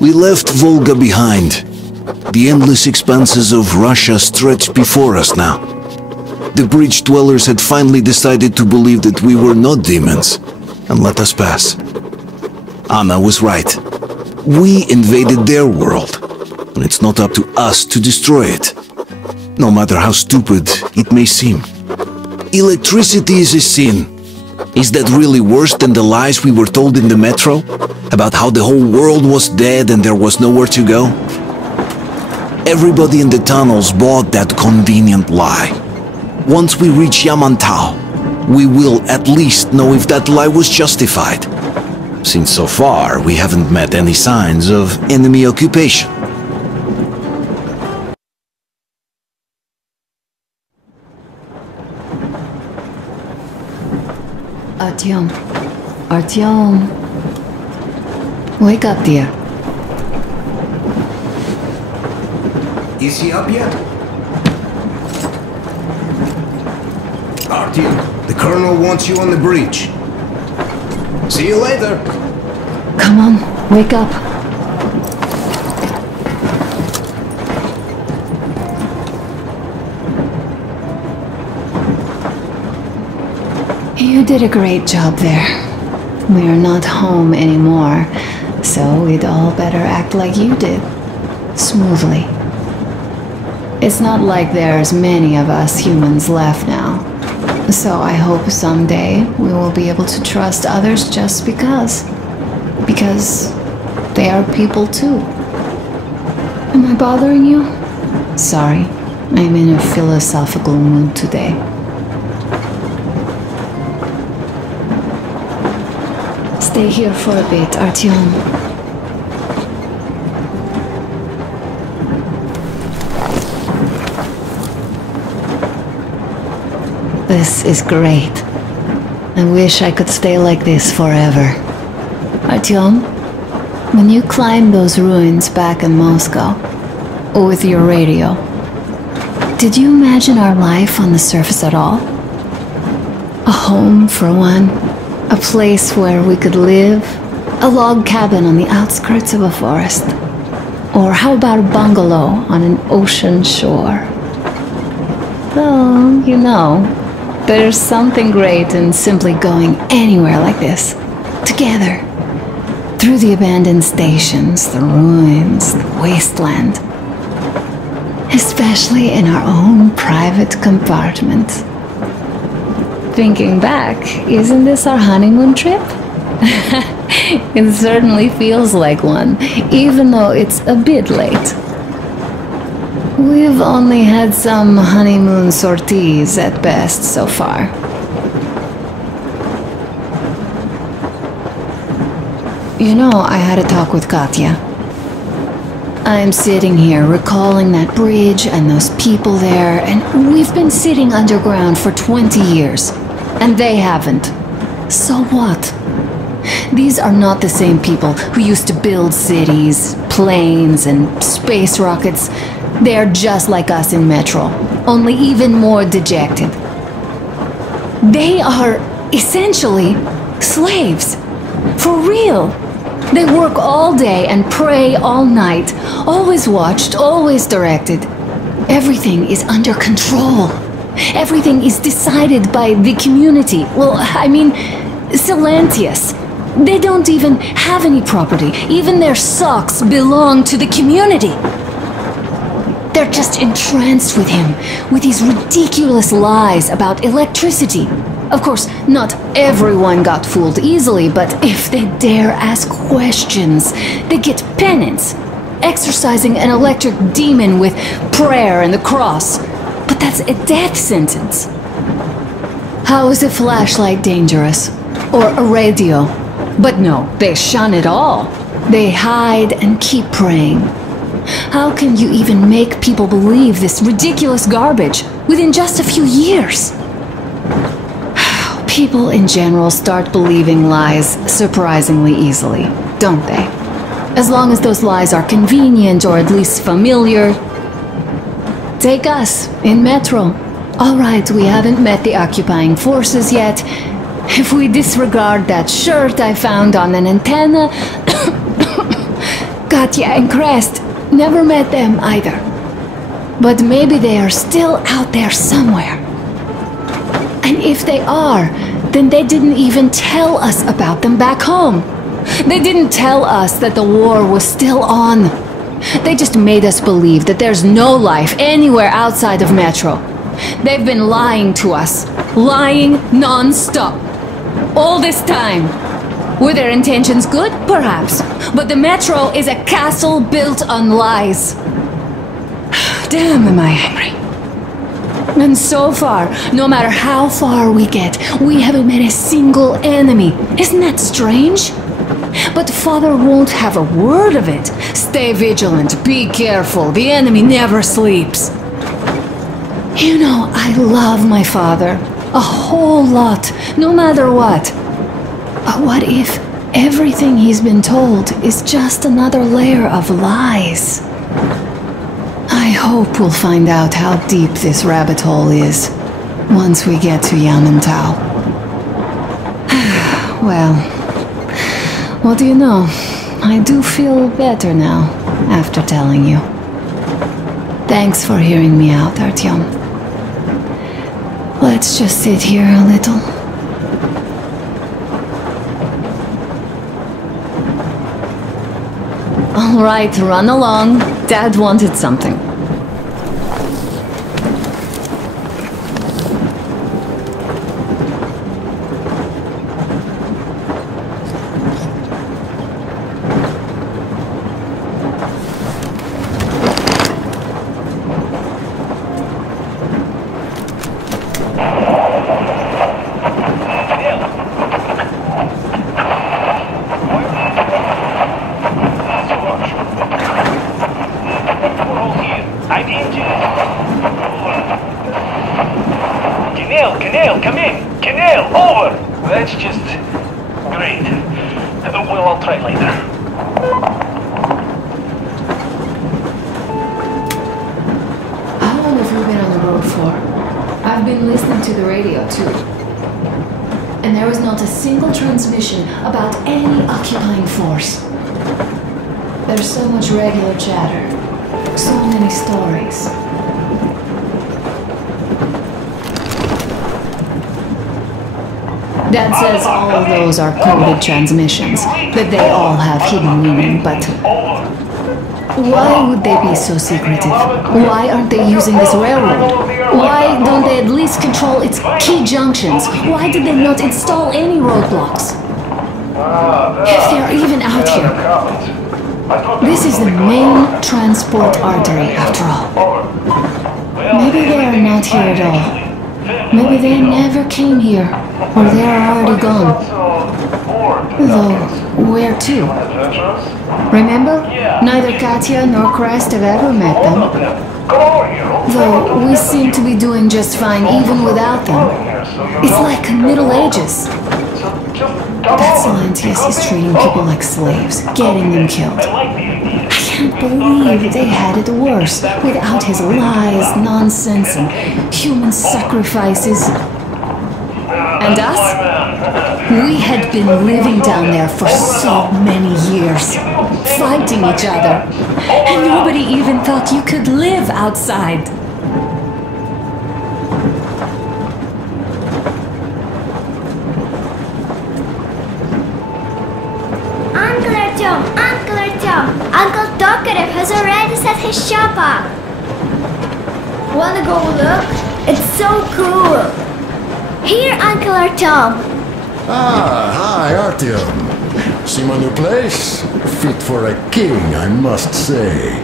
We left Volga behind. The endless expanses of Russia stretched before us now. The bridge dwellers had finally decided to believe that we were not demons and let us pass. Anna was right. We invaded their world, and it's not up to us to destroy it, no matter how stupid it may seem. Electricity is a sin. Is that really worse than the lies we were told in the metro? About how the whole world was dead and there was nowhere to go? Everybody in the tunnels bought that convenient lie. Once we reach Yamantau, we will at least know if that lie was justified. Since so far, we haven't met any signs of enemy occupation. Artyom. Artyom. Wake up, dear. Is he up yet? Artyom, the Colonel wants you on the bridge. See you later. Come on, wake up. You did a great job there. We are not home anymore, so we'd all better act like you did. Smoothly. It's not like there's many of us humans left now. So I hope someday we will be able to trust others just because. Because they are people too. Am I bothering you? Sorry, I'm in a philosophical mood today. Stay here for a bit, Artyom. This is great. I wish I could stay like this forever. Artyom, when you climbed those ruins back in Moscow, with your radio, did you imagine our life on the surface at all? A home for one, a place where we could live, a log cabin on the outskirts of a forest. Or how about a bungalow on an ocean shore? Well, you know, there's something great in simply going anywhere like this, together, through the abandoned stations, the ruins, the wasteland, especially in our own private compartment. Thinking back, isn't this our honeymoon trip? It certainly feels like one, even though it's a bit late. We've only had some honeymoon sorties at best so far. You know, I had a talk with Katya. I'm sitting here recalling that bridge and those people there, and we've been sitting underground for 20 years, and they haven't. So what? These are not the same people who used to build cities, planes, and space rockets. They are just like us in Metro, only even more dejected. They are essentially slaves. For real. They work all day and pray all night, always watched, always directed. Everything is under control. Everything is decided by the community. Well, I mean, Silentius. They don't even have any property. Even their socks belong to the community. They're just entranced with him, with these ridiculous lies about electricity. Of course, not everyone got fooled easily, but if they dare ask questions, they get penance, exorcising an electric demon with prayer and the cross. But that's a death sentence. How is a flashlight dangerous? Or a radio? But no, they shun it all. They hide and keep praying. How can you even make people believe this ridiculous garbage within just a few years? People in general start believing lies surprisingly easily, don't they? As long as those lies are convenient or at least familiar. Take us, in Metro. All right, we haven't met the occupying forces yet, If we disregard that shirt I found on an antenna, Katya and Crest, never met them either. But maybe they are still out there somewhere. And if they are, then they didn't even tell us about them back home. They didn't tell us that the war was still on. They just made us believe that there's no life anywhere outside of Metro. They've been lying to us. Lying non-stop. All this time. Were their intentions good? Perhaps. But the Metro is a castle built on lies. Damn, am I angry. And so far, no matter how far we get, we haven't met a single enemy. Isn't that strange? But Father won't have a word of it. Stay vigilant, be careful, the enemy never sleeps. You know, I love my father. A whole lot, no matter what. But what if everything he's been told is just another layer of lies? I hope we'll find out how deep this rabbit hole is once we get to Yamantau. Well, what do you know? I do feel better now after telling you. Thanks for hearing me out, Artyom. Let's just sit here a little. All right, run along. Dad wanted something. I've been listening to the radio too. And there was not a single transmission about any occupying force. There's so much regular chatter. So many stories. Dad says all of those are coded transmissions, that they all have hidden meaning, but why would they be so secretive? Why aren't they using this railroad? Why don't they at least control its key junctions? Why did they not install any roadblocks? If they're even out here. This is the main transport artery, after all. Maybe they are not here at all. Maybe they never came here, or they are already gone. Though, where to? Remember? Neither Katya nor Crest have ever met them. Though we seem to be doing just fine even without them. It's like Middle Ages. That Silentius is treating people like slaves, getting them killed. I can't believe they had it worse without his lies, nonsense, and human sacrifices. And us? We had been living down there for so many years, fighting each other, and nobody even thought you could live outside. Uncle Tokarev has already set his shop up. Wanna go look? It's so cool. Here, Uncle Artyom. Ah, hi, Artyom. See my new place? Fit for a king, I must say.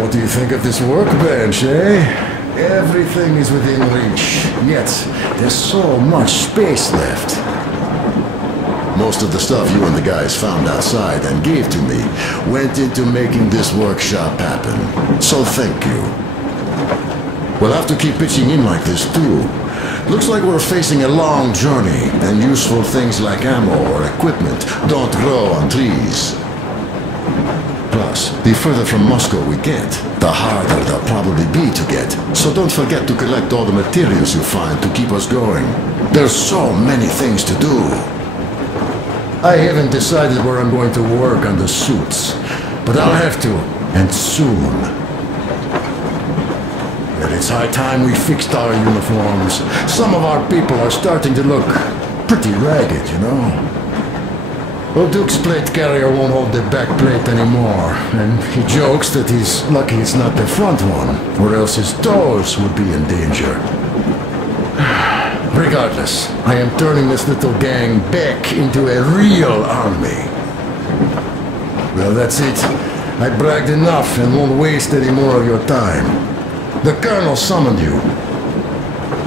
What do you think of this workbench, eh? Everything is within reach, yet there's so much space left. Most of the stuff you and the guys found outside and gave to me went into making this workshop happen. So thank you. We'll have to keep pitching in like this too. Looks like we're facing a long journey, and useful things like ammo or equipment don't grow on trees. Plus, the further from Moscow we get, the harder they'll probably be to get. So don't forget to collect all the materials you find to keep us going. There's so many things to do. I haven't decided where I'm going to work on the suits, but I'll have to, and soon. Well, it's high time we fixed our uniforms. Some of our people are starting to look pretty ragged, you know. Well, Duke's plate carrier won't hold the back plate anymore, and he jokes that he's lucky it's not the front one, or else his toes would be in danger. Regardless, I am turning this little gang back into a real army. Well, that's it. I bragged enough and won't waste any more of your time. The Colonel summoned you.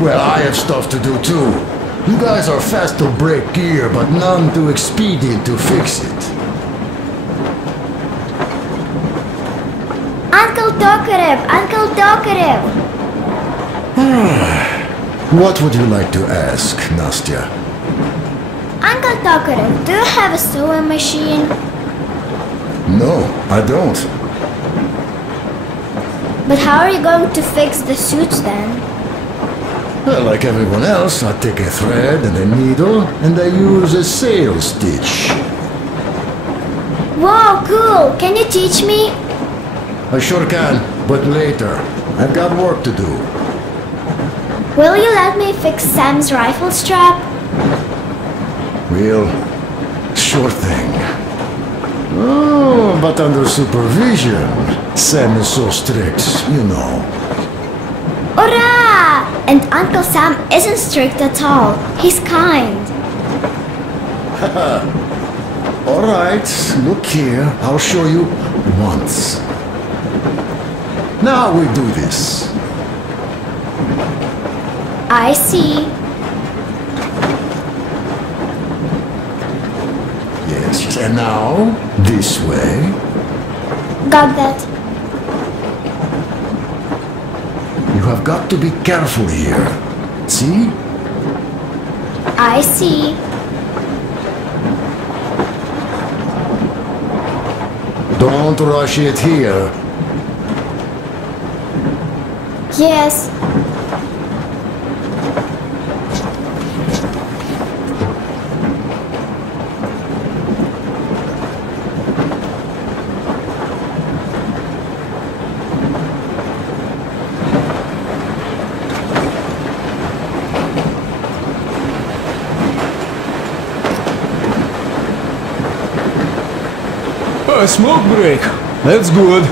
Well, I have stuff to do too. You guys are fast to break gear, but none too expedient to fix it. Uncle Tokarev! Uncle Tokarev! What would you like to ask, Nastya? Uncle Tokarev, do you have a sewing machine? No, I don't. But how are you going to fix the suits then? Well, like everyone else, I take a thread and a needle, and I use a sail stitch. Wow, cool! Can you teach me? I sure can, but later. I've got work to do. Will you let me fix Sam's rifle strap? Well, sure thing. Oh, but under supervision. Sam is so strict, you know. Hurrah! And Uncle Sam isn't strict at all. He's kind. Alright, look here. I'll show you once. Now we do this. I see. Yes, and now, this way. Got that. You have got to be careful here. See? I see. Don't rush it here. Yes. A smoke break. That's good.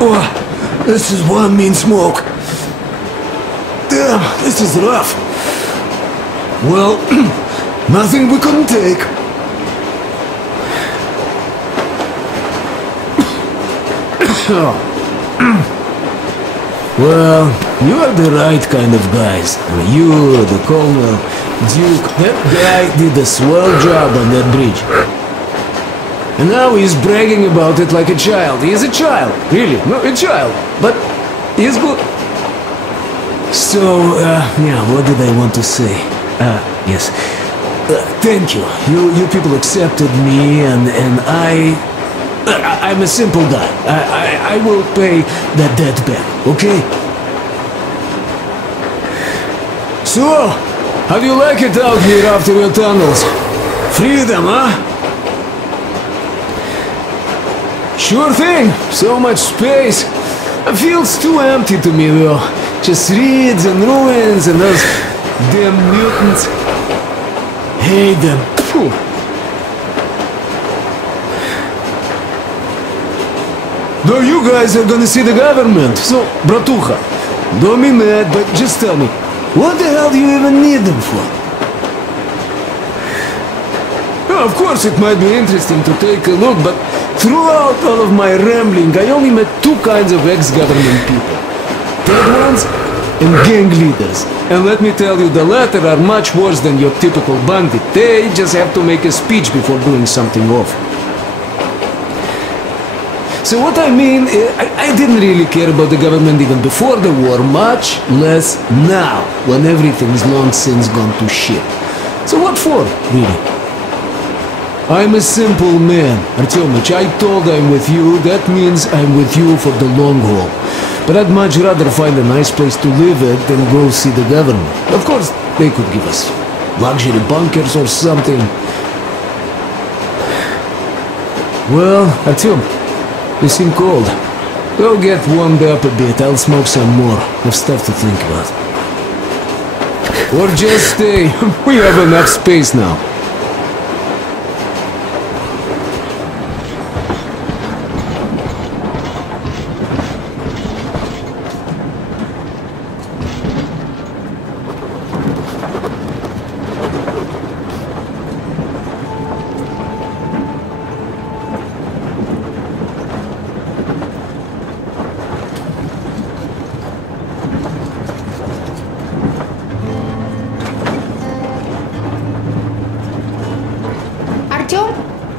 Oh, this is one mean smoke. Damn, this is rough. Well, nothing we couldn't take. Well, you are the right kind of guys. You, the Colonel, Duke, that guy did a swell job on that bridge. And now he's bragging about it like a child. He is a child, really, no, a child. But he's good. So, yeah, what did I want to say? Yes. Thank you. You people accepted me, and I'm a simple guy. I will pay that debt back, okay? So, how do you like it out here after your tunnels? Freedom, huh? Sure thing. So much space. It feels too empty to me, though. Just reeds and ruins and those damn mutants. Hate them. Phew. Though you guys are gonna see the government, so, bratucha, don't be mad, but just tell me, what the hell do you even need them for? Well, of course it might be interesting to take a look, but throughout all of my rambling, I only met two kinds of ex-government people. Dead ones and gang leaders. And let me tell you, the latter are much worse than your typical bandit. They just have to make a speech before doing something awful. So what I mean, I didn't really care about the government even before the war, much less now, when everything's long since gone to shit. So what for, really? I'm a simple man, Artyomich. I told I'm with you, that means I'm with you for the long haul. But I'd much rather find a nice place to live at than go see the government. Of course, they could give us luxury bunkers or something. Well, Artyom, you seem cold. Go get warmed up a bit, I'll smoke some more. Have stuff to think about. Or just stay. We have enough space now.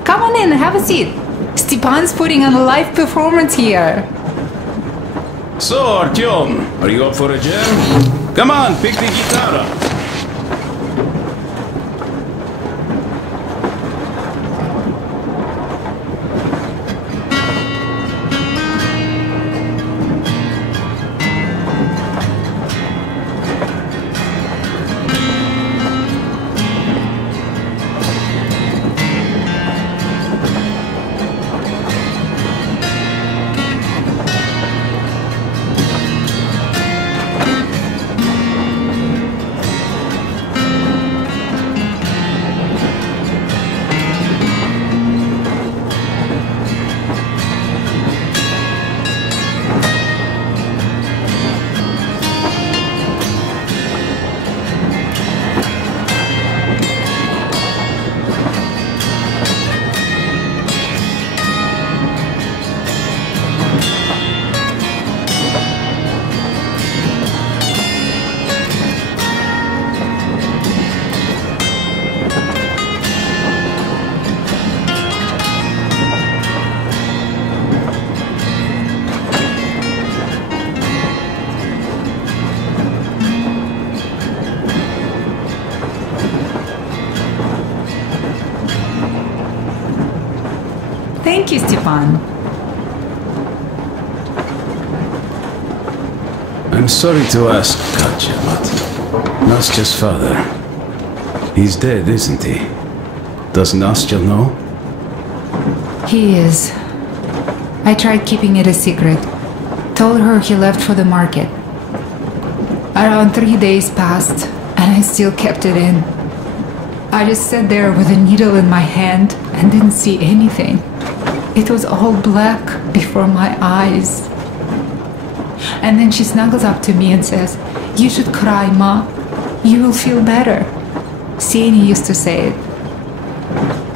Come on in, have a seat. Stepan's putting on a live performance here. So, Artyom, are you up for a jam? Come on, pick the guitar up. Thank you, Stepan. I'm sorry to ask, Katya, but Nastya's father, he's dead, isn't he? Does Nastya know? He is. I tried keeping it a secret. Told her he left for the market. Around 3 days passed, and I still kept it in. I just sat there with a needle in my hand and didn't see anything. It was all black before my eyes. And then she snuggles up to me and says, "You should cry, Ma. You will feel better." Seni used to say it.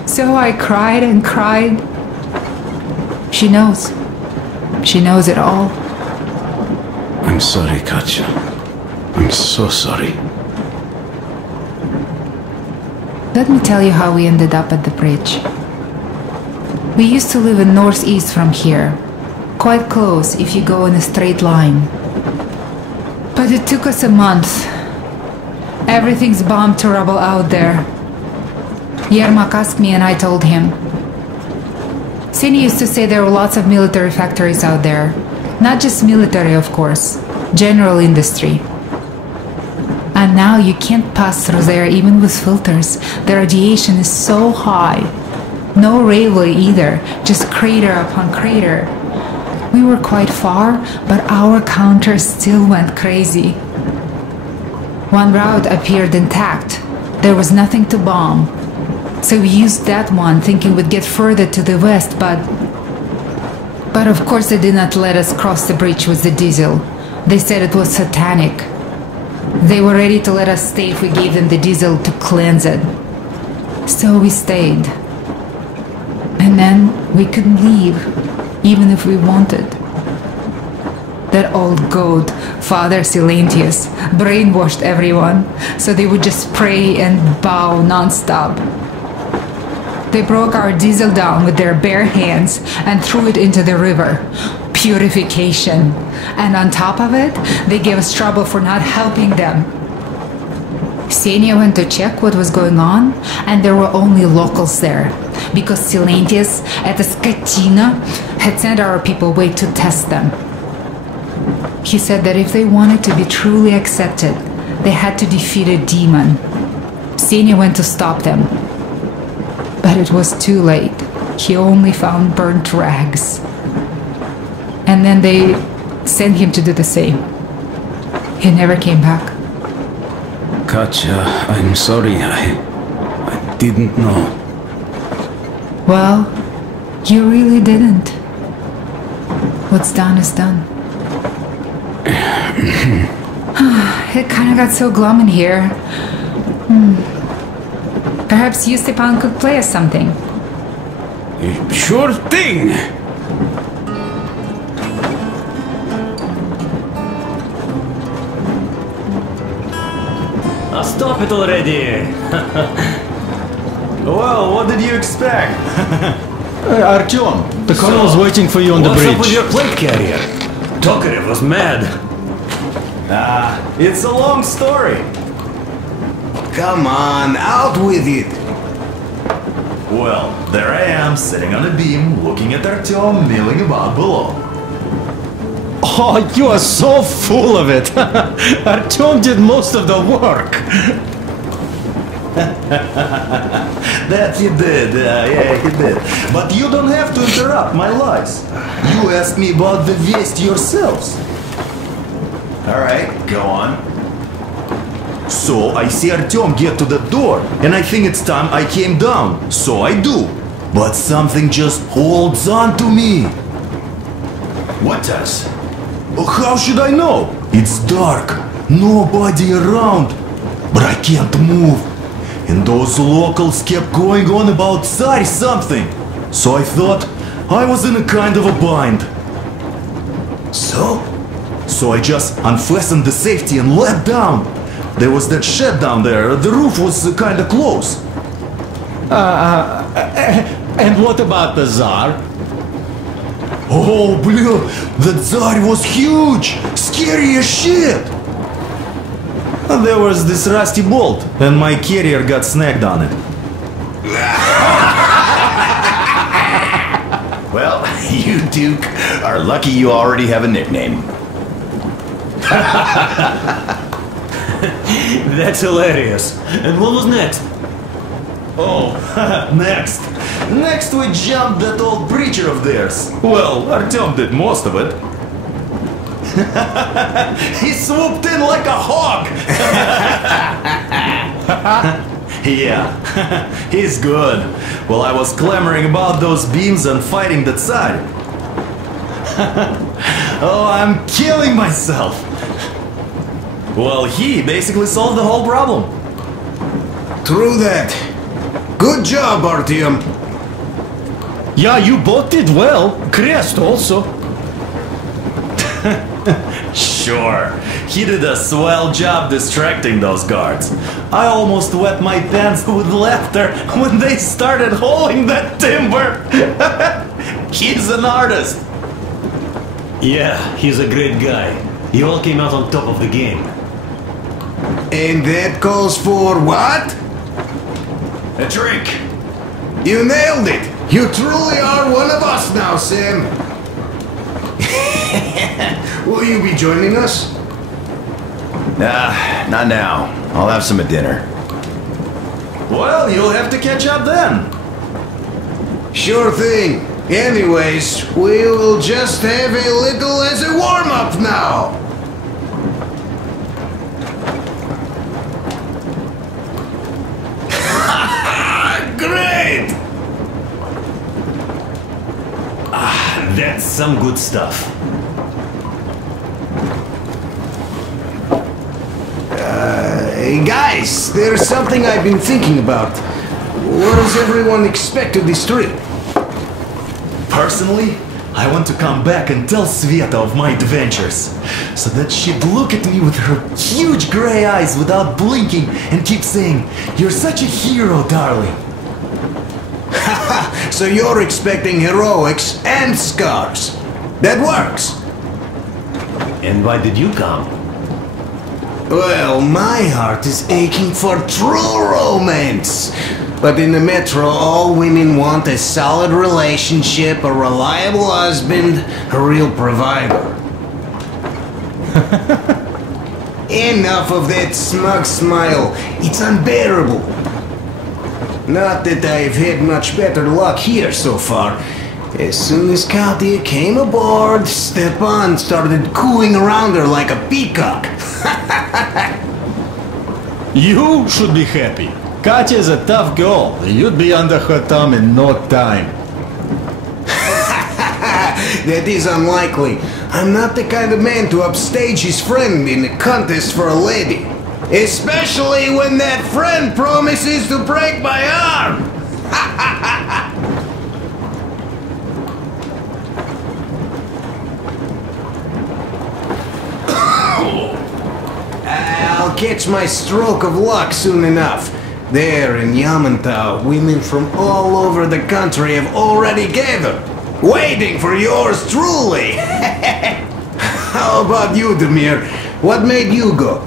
So I cried and cried. She knows. She knows it all. I'm sorry, Katya. I'm so sorry. Let me tell you how we ended up at the bridge. We used to live in northeast from here, quite close if you go in a straight line. But it took us a month. Everything's bombed to rubble out there. Yermak asked me and I told him. Seni used to say there were lots of military factories out there. Not just military, of course, general industry. And now you can't pass through there even with filters. The radiation is so high. No railway either, just crater upon crater. We were quite far, but our counter still went crazy. One route appeared intact. There was nothing to bomb. So we used that one, thinking we'd get further to the west, but of course they did not let us cross the bridge with the diesel. They said it was satanic. They were ready to let us stay if we gave them the diesel to cleanse it. So we stayed. And then we couldn't leave, even if we wanted. That old goat, Father Silentius, brainwashed everyone, so they would just pray and bow non-stop. They broke our diesel down with their bare hands and threw it into the river. Purification. And on top of it, they gave us trouble for not helping them. Ksenia went to check what was going on, and there were only locals there, because Silentis at the Skatina had sent our people away to test them. He said that if they wanted to be truly accepted, they had to defeat a demon. Ksenia went to stop them, but it was too late. He only found burnt rags. And then they sent him to do the same. He never came back. Katya, I'm sorry, I didn't know. Well, you really didn't. What's done is done. It kind of got so glum in here. Perhaps you, Stepan, could play us something. Sure thing! Stop it already! Well, what did you expect? Artyom, the colonel's waiting for you on the bridge. What's up with your plate carrier? Tokarev was mad. It's a long story. Come on, out with it! Well, there I am, sitting on a beam, looking at Artyom milling about below. Oh, you are so full of it! Artyom did most of the work! That he did, yeah, he did. But you don't have to interrupt my lies. You asked me about the Vest yourselves. Alright, go on. So I see Artyom get to the door, and I think it's time I came down. So I do. But something just holds on to me. What does? How should I know? It's dark, nobody around. But I can't move. And those locals kept going on about Tsar something. So I thought I was in a kind of a bind. So I just unfastened the safety and leapt down. There was that shed down there. The roof was kind of close. And what about the Tsar? Oh, blue, the Tsar was huge, scary as shit. There was this rusty bolt, and my carrier got snagged on it. Well, you, Duke, are lucky you already have a nickname. That's hilarious. And what was next? Oh, next. Next we jumped that old preacher of theirs. Well, Artyom did most of it. He swooped in like a hawk. Yeah, he's good. Well, I was clamoring about those beams and fighting the Tsar. Oh, I'm killing myself. Well, he basically solved the whole problem. True that. Good job, Artyom. Yeah, you both did well. Crest also. Sure, he did a swell job distracting those guards. I almost wet my pants with laughter when they started hauling that timber. He's an artist. Yeah, he's a great guy. You all came out on top of the game. And that calls for what? A drink. You nailed it! You truly are one of us now, Sam. Will you be joining us? Nah, not now. I'll have some at dinner. Well, you'll have to catch up then. Sure thing. Anyways, we will just have a little as a warm-up now. Great! That's some good stuff. Hey guys, there's something I've been thinking about. What does everyone expect of this trip? Personally, I want to come back and tell Sveta of my adventures, so that she'd look at me with her huge gray eyes without blinking and keep saying, "You're such a hero, darling." So you're expecting heroics and scars. That works. And why did you come? Well, my heart is aching for true romance. But in the metro, all women want a solid relationship, a reliable husband, a real provider. Enough of that smug smile. It's unbearable. Not that I've had much better luck here so far. As soon as Katya came aboard, Stepan started cooing around her like a peacock. You should be happy. Katya is a tough girl. You'd be under her thumb in no time. That is unlikely. I'm not the kind of man to upstage his friend in a contest for a lady. Especially when that friend promises to break my arm! I'll catch my stroke of luck soon enough. There in Yamantau, women from all over the country have already gathered, waiting for yours truly. How about you, Demir? What made you go?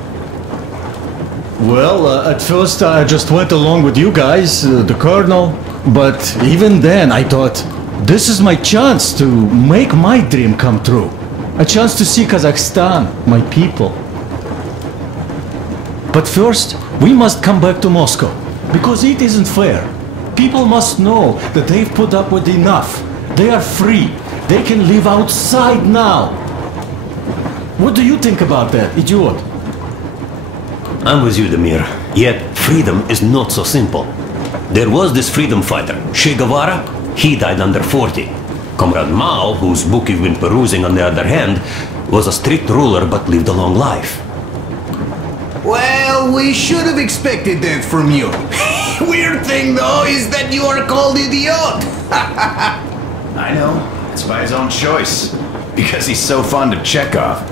Well, at first I just went along with you guys, the colonel. But even then I thought, this is my chance to make my dream come true. A chance to see Kazakhstan, my people. But first, we must come back to Moscow, because it isn't fair. People must know that they've put up with enough. They are free. They can live outside now. What do you think about that, idiot? I'm with you, Demir. Yet, freedom is not so simple. There was this freedom fighter, Che Guevara. He died under 40. Comrade Mao, whose book you've been perusing on the other hand, was a strict ruler but lived a long life. Well, we should have expected that from you. Weird thing, though, is that you are called idiot. I know. It's by his own choice. Because he's so fond of Chekhov.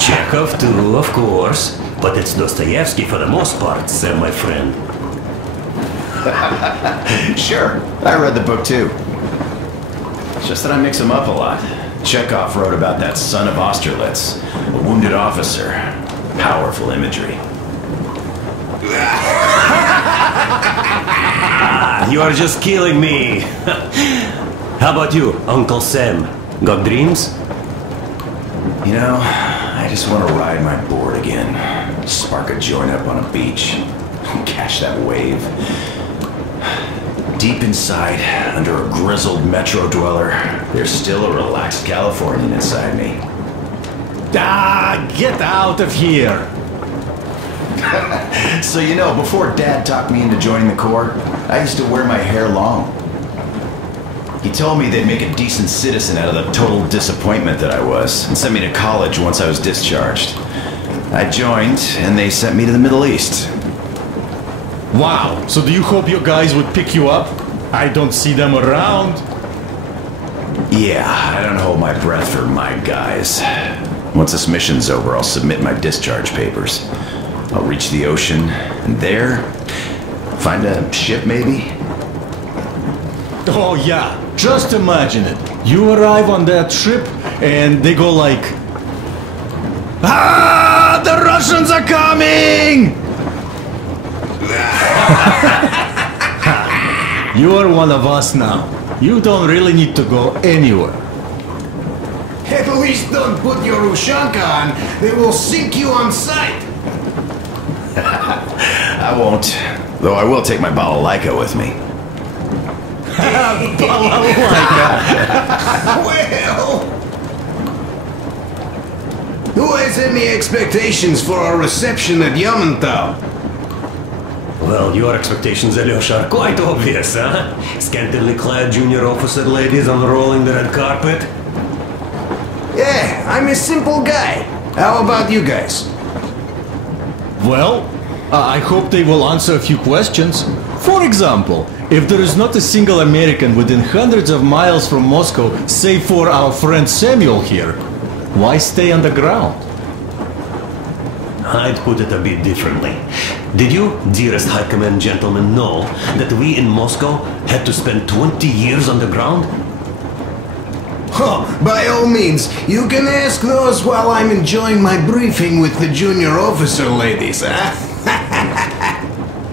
Chekhov too, of course. But it's Dostoevsky for the most part, sir, my friend. Sure, I read the book too. It's just that I mix them up a lot. Chekhov wrote about that son of Austerlitz, a wounded officer. Powerful imagery. You are just killing me. How about you, Uncle Sam? Got dreams? You know, I just want to ride my board again. Spark a joint up on a beach. Catch that wave. Deep inside, under a grizzled metro dweller, there's still a relaxed Californian inside me. Ah, get out of here! So you know, before Dad talked me into joining the Corps, I used to wear my hair long. He told me they'd make a decent citizen out of the total disappointment that I was, and sent me to college once I was discharged. I joined, and they sent me to the Middle East. Wow, so do you hope your guys would pick you up? I don't see them around. Yeah, I don't hold my breath for my guys. Once this mission's over, I'll submit my discharge papers. I'll reach the ocean, and there, find a ship maybe? Oh yeah, just imagine it. You arrive on that ship, and they go like... Ah! The Russians are coming! You are one of us now. You don't really need to go anywhere. At least don't put your Ushanka on. They will sink you on sight. I won't. Though I will take my balalaika with me. Well... Who has any expectations for our reception at Yamantau? Well, your expectations, Alyosha, are quite obvious, huh? Scantily clad junior officer ladies unrolling the red carpet. Yeah, I'm a simple guy. How about you guys? Well, I hope they will answer a few questions. For example, if there is not a single American within hundreds of miles from Moscow, save for our friend Samuel here, why stay underground? I'd put it a bit differently. Did you, dearest High Command gentlemen, know that we in Moscow had to spend 20 years underground? Oh, by all means, you can ask those while I'm enjoying my briefing with the junior officer ladies, huh?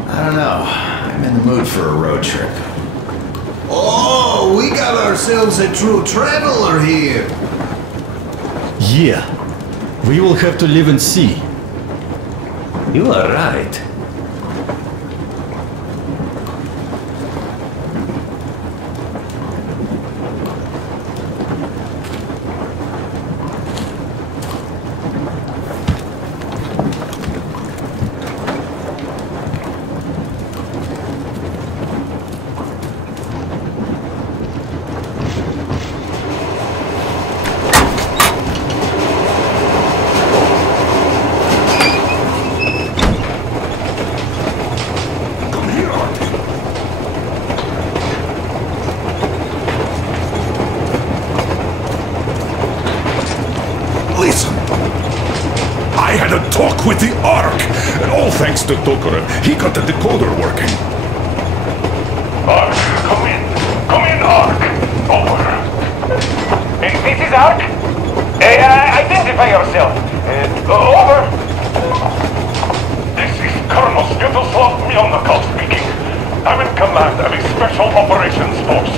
I don't know. I'm in the mood for a road trip. Oh, we got ourselves a true traveler here. Yeah. We will have to live and see. You are right. With the Ark! And all thanks to Tokarev, he got the decoder working. Ark, come in. Come in, Ark. Over. This is Ark? Identify yourself. Over. This is Colonel ShaDow-SiLenTGaM speaking. I'm in command of a special operations force.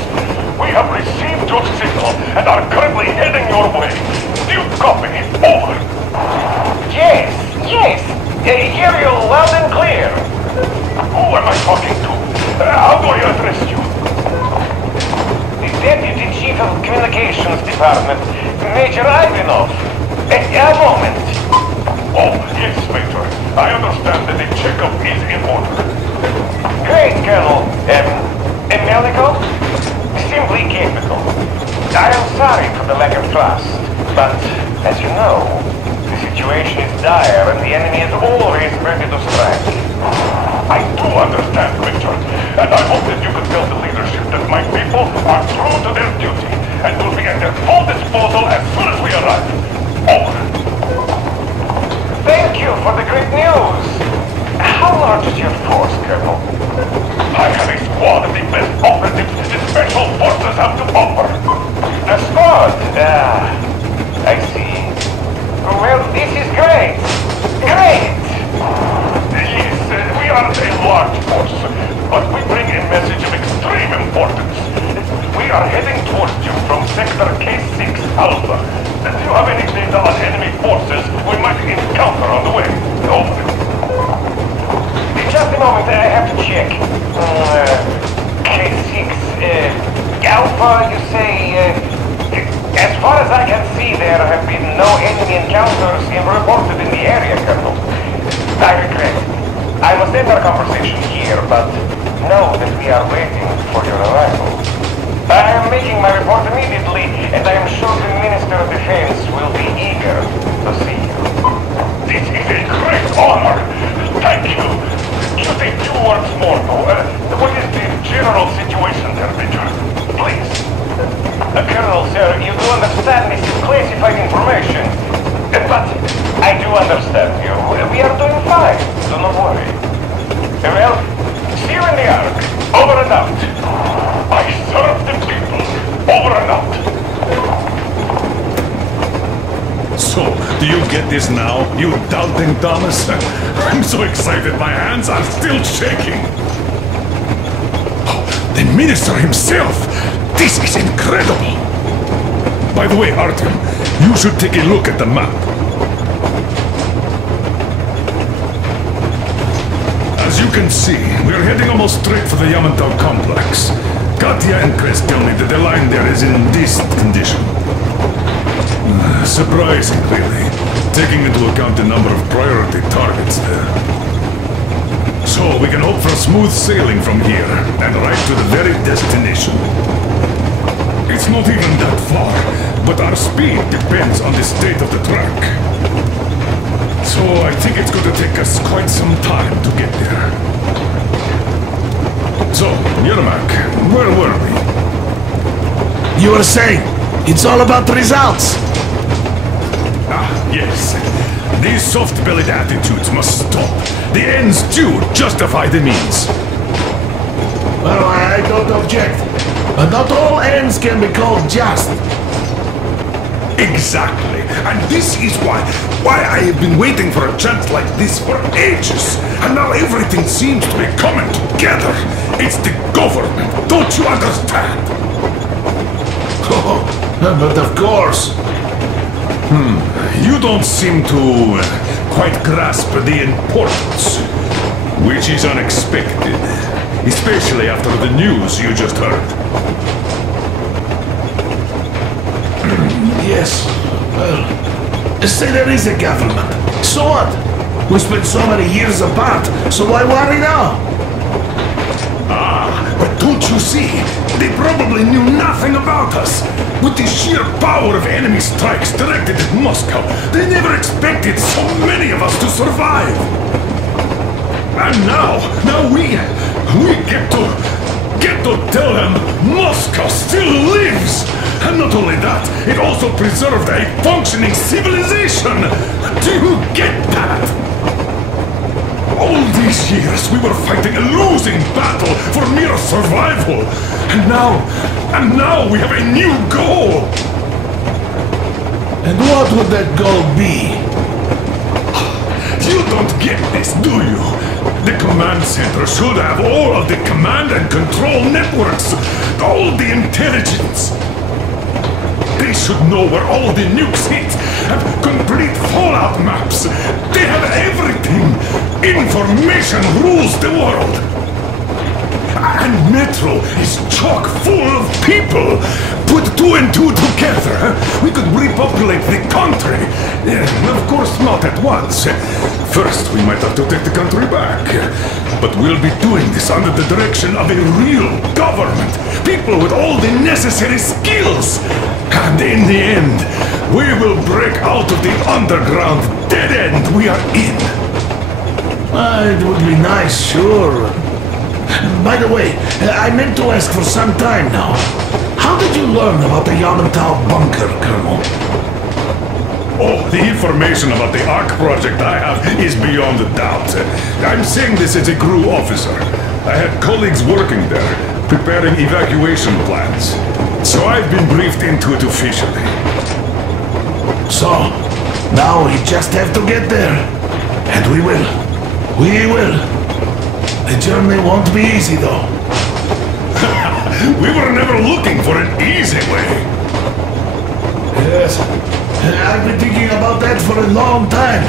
We have received your signal and are currently heading your way. Do you copy? Over. Yes. Yes! Hear you loud and clear! Who am I talking to? How do I address you? The Deputy Chief of Communications Department, Major Ivanov. A moment. Oh, yes, Major. I understand that the checkup is in order. Great, Colonel. Medical? Simply capable. I am sorry for the lack of trust, but, as you know, the situation is dire and the enemy is always ready to strike. I do understand, Major, and I hope that you can tell the leadership that my people are true to their duty and will be at their full disposal as soon as we arrive. Over. Thank you for the great news. How large is your force, Colonel? I have a squad of the best operatives the special forces have to offer. A squad? I see. Well, this is great! Great! Yes, we are a large force, but we bring a message of extreme importance. We are heading towards you from Sector K6 Alpha. Do you have any data on enemy forces we might encounter on the way? Over. Just a moment, I have to check. K6 Alpha, you say... As far as I can see, there have been no enemy encounters reported in the area, Colonel. I regret. I must end our conversation here, but know that we are waiting for your arrival. I am making my report immediately, and I am sure the Minister of Defense will be eager to see you. This is a great honor. Thank you. Just a few words more, though. What is the general situation there, Major? Please. Colonel, sir, you do understand this is classified information. But I do understand you. We are doing fine, so don't worry. Well, see you in the Ark. Over and out. I serve the people. Over and out. So, do you get this now, you doubting Thomas? I'm so excited, my hands are still shaking. Oh, the Minister himself! This is incredible! By the way, Artyom, you should take a look at the map. As you can see, we're heading almost straight for the Yamantau complex. Katya and Chris tell me that the line there is in decent condition. Surprising, really, taking into account the number of priority targets there. So we can hope for smooth sailing from here, and right to the very destination. It's not even that far, but our speed depends on the state of the track. So I think it's going to take us quite some time to get there. So, Yermak, where were we? You were saying, it's all about results. Ah, yes. These soft-bellied attitudes must stop. The ends do justify the means. Well, I don't object. But not all ends can be called just. Exactly. And this is why I have been waiting for a chance like this for ages. And now everything seems to be coming together. It's the government. Don't you understand? Oh, but of course. You don't seem to quite grasp the importance, which is unexpected, especially after the news you just heard. Yes. Well, say there is a government. So what? We spent so many years apart, so why worry now? But don't you see? They probably knew nothing about us. With the sheer power of enemy strikes directed at Moscow, they never expected so many of us to survive. And now we get to tell them Moscow still lives. And not only that, it also preserved a functioning civilization. Do you get that? All these years we were fighting a losing battle for mere survival. And now we have a new goal. And what would that goal be? You don't get this, do you? The command center should have all of the command and control networks, all the intelligence. They should know where all the nukes hit, have complete fallout maps. They have everything. Information rules the world. And Metro is chock full of people. Put two and two together, we could repopulate the country. Of course, not at once. First, we might have to take the country back. But we'll be doing this under the direction of a real government. People with all the necessary skills. And in the end, we will break out of the underground dead end we are in. It would be nice, sure. By the way, I meant to ask for some time now. How did you learn about the Yamantau bunker, Colonel? Oh, the information about the ARC project I have is beyond a doubt. I'm saying this as a GRU officer. I had colleagues working there, preparing evacuation plans. So I've been briefed into it officially. So, now we just have to get there. And we will. We will. The journey won't be easy, though. We were never looking for an easy way. Yes. I've been thinking about that for a long time.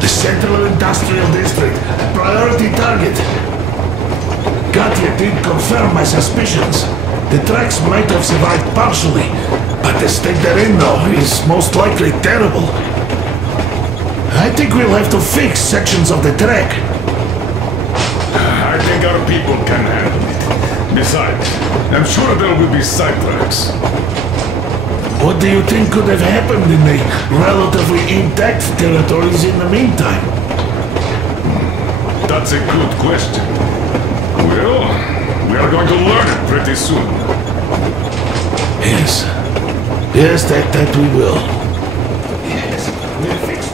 The Central Industrial District, a priority target. Katya did confirm my suspicions. The tracks might have survived partially, but the state they're in, though, is most likely terrible. I think we'll have to fix sections of the track. I think our people can handle it. Besides, I'm sure there will be sidetracks. What do you think could have happened in the relatively intact territories in the meantime? That's a good question. Well, we are going to learn it pretty soon. Yes. Yes, that we will. Yes, we'll fix it.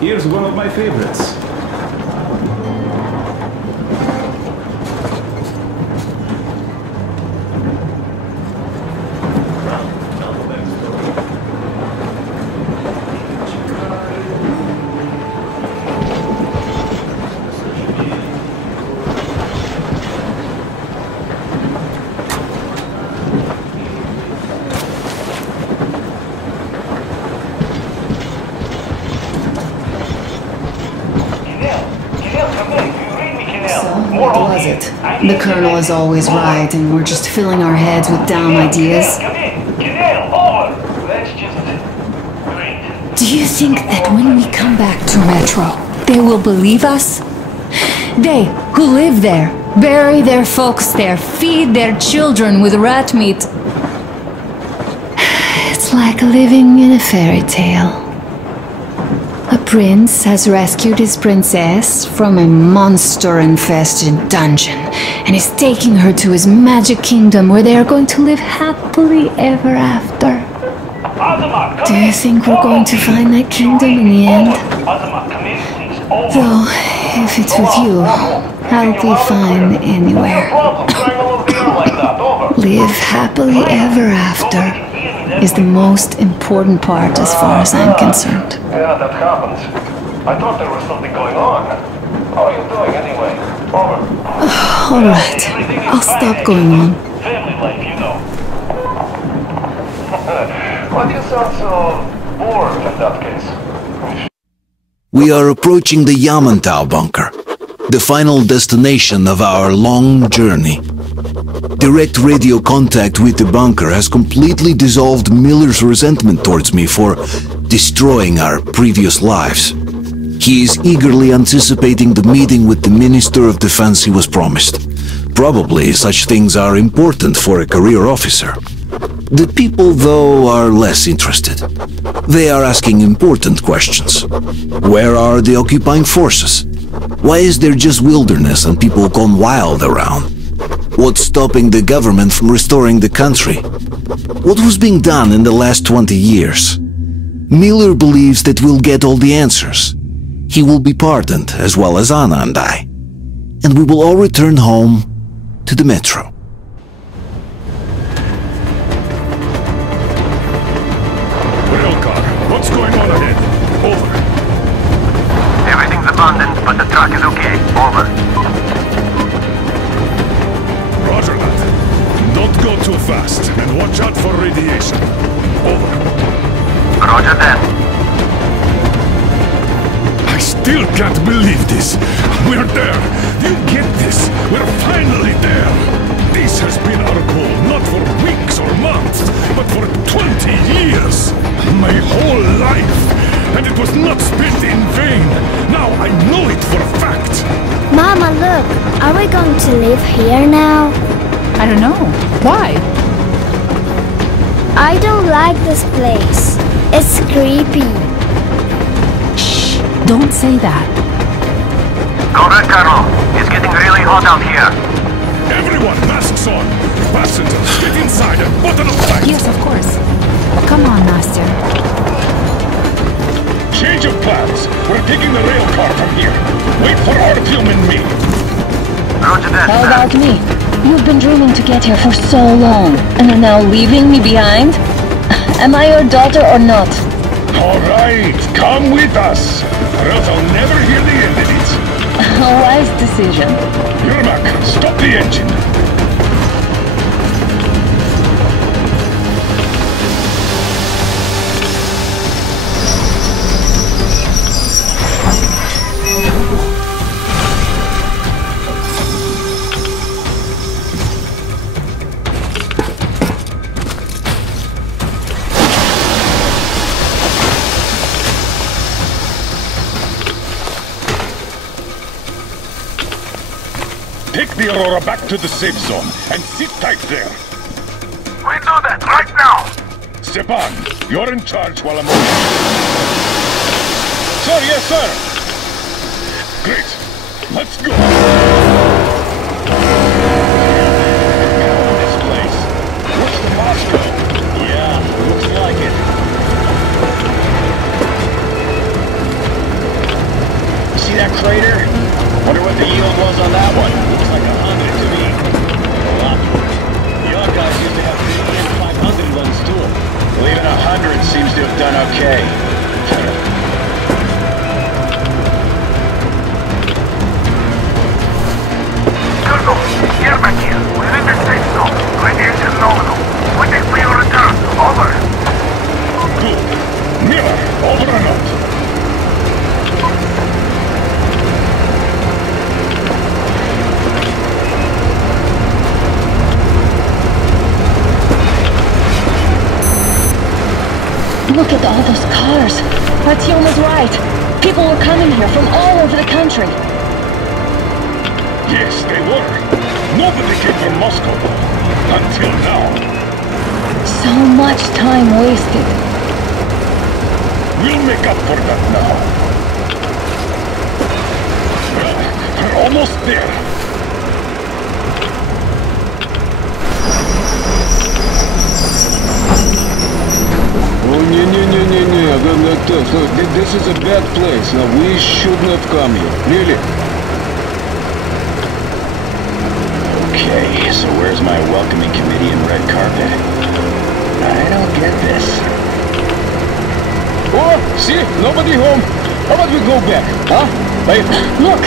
Here's one of my favorites. The Colonel is always right, and we're just filling our heads with dumb ideas. Do you think that when we come back to Metro, they will believe us? They, who live there, bury their folks there, feed their children with rat meat. It's like living in a fairy tale. A prince has rescued his princess from a monster-infested dungeon and is taking her to his magic kingdom where they are going to live happily ever after. Do you think we're going to find that kingdom in the end? Though, if it's with you, I'll be fine anywhere. Live happily ever after is the most important part as far as I'm concerned. Yeah, that happens. I thought there was something going on. How are you doing anyway? Over. Alright, I'll stop going on. Family life, you know. Why do you sound so bored in that case? We are approaching the Yamantau bunker, the final destination of our long journey. Direct radio contact with the bunker has completely dissolved Miller's resentment towards me for destroying our previous lives. He is eagerly anticipating the meeting with the Minister of Defense he was promised. Probably such things are important for a career officer. The people, though, are less interested. They are asking important questions. Where are the occupying forces? Why is there just wilderness and people gone wild around? What's stopping the government from restoring the country? What was being done in the last 20 years? Miller believes that we'll get all the answers. He will be pardoned, as well as Anna and I. And we will all return home to the metro. What's going on ahead? Over. Everything's abandoned, but the truck is okay. Over. Roger that. Don't go too fast, and watch out for radiation. Over. Roger that. I still can't believe this. We're there. You get this? We're finally there. This has been our goal, not for weeks or months, but for 20 years. My whole life. And it was not spent in vain. Now I know it for a fact. Mama, look. Are we going to live here now? I don't know. Why? I don't like this place. It's creepy. Shh! Don't say that. Go back, Colonel. It's getting really hot out here. Everyone, masks on. Passengers, get inside and button up tight. Yes, of course. Come on, Master. Change of plans. We're taking the rail car from here. Wait for Artyom and me. Roger that. How about me? You've been dreaming to get here for so long, and are now leaving me behind? Am I your daughter or not? All right, come with us, or else I'll never hear the end of it. A wise decision. Yermak, stop the engine. Take the Aurora back to the safe zone and sit tight there. We do that right now. Stepan, you're in charge while I'm away. Sir, yes, sir. Great. Let's go. This place. Looks to Moscow. Yeah, looks like it. See that crater? Wonder what the yield was on that one. Looks like 100 to me. A lot. The odd guys usually have 500 ones too. Well, even 100 seems to have done okay. Colonel, Yermak here. We're in the safe zone. Radiation nominal. Waiting for your return. Over. Good. Miller, over and out. Look at all those cars. Artyom was right. People were coming here from all over the country. Yes, they were. Nobody came from Moscow. Until now. So much time wasted. We'll make up for that now. Well, we're almost there. Oh This is a bad place. We should not come here. Really. Okay, so where's my welcoming committee and red carpet? I don't get this. Oh, see? Nobody home. How about we go back, huh? Hey, look!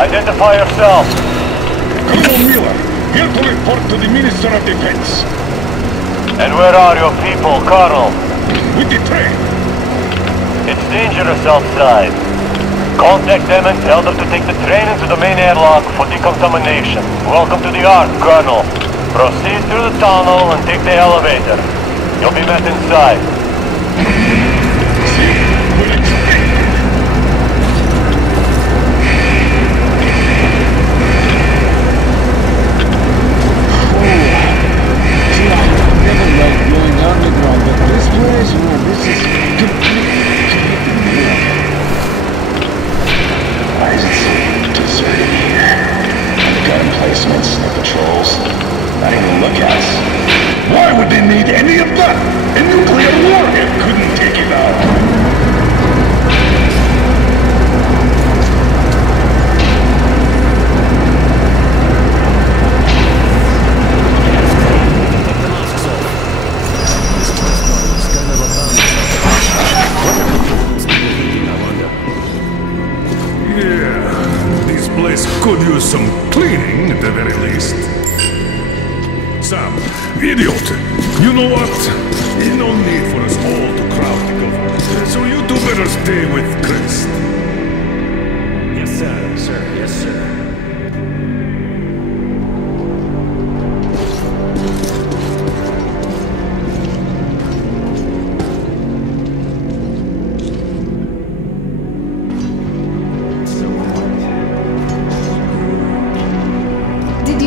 Identify yourself. Colonel Miller, here to report to the Minister of Defense. And where are your people, Colonel? With the train. It's dangerous outside. Contact them and tell them to take the train into the main airlock for decontamination. Welcome to the Ark, Colonel. Proceed through the tunnel and take the elevator. You'll be met inside. Why is it so deserted here? The gun emplacements, the patrols, not even look at us. Why would they need any of that? A nuclear warhead couldn't take it out. Could use some cleaning at the very least. Sam, idiot! You know what? There's no need for us all to crowd together. So you two better stay with Chris. Yes, sir. Sir, yes, sir.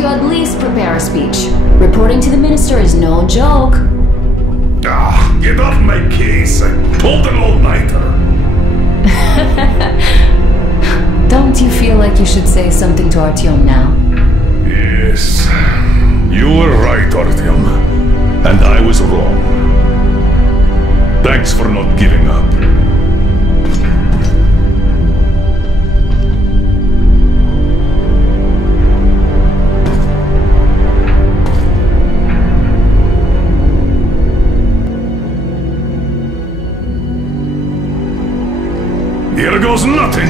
At least prepare a speech. Reporting to the minister is no joke. Ah, get off my case. I pulled an all-nighter. Don't you feel like you should say something to Artyom now? Yes. You were right, Artyom. And I was wrong. Thanks for not giving up. Here goes nothing!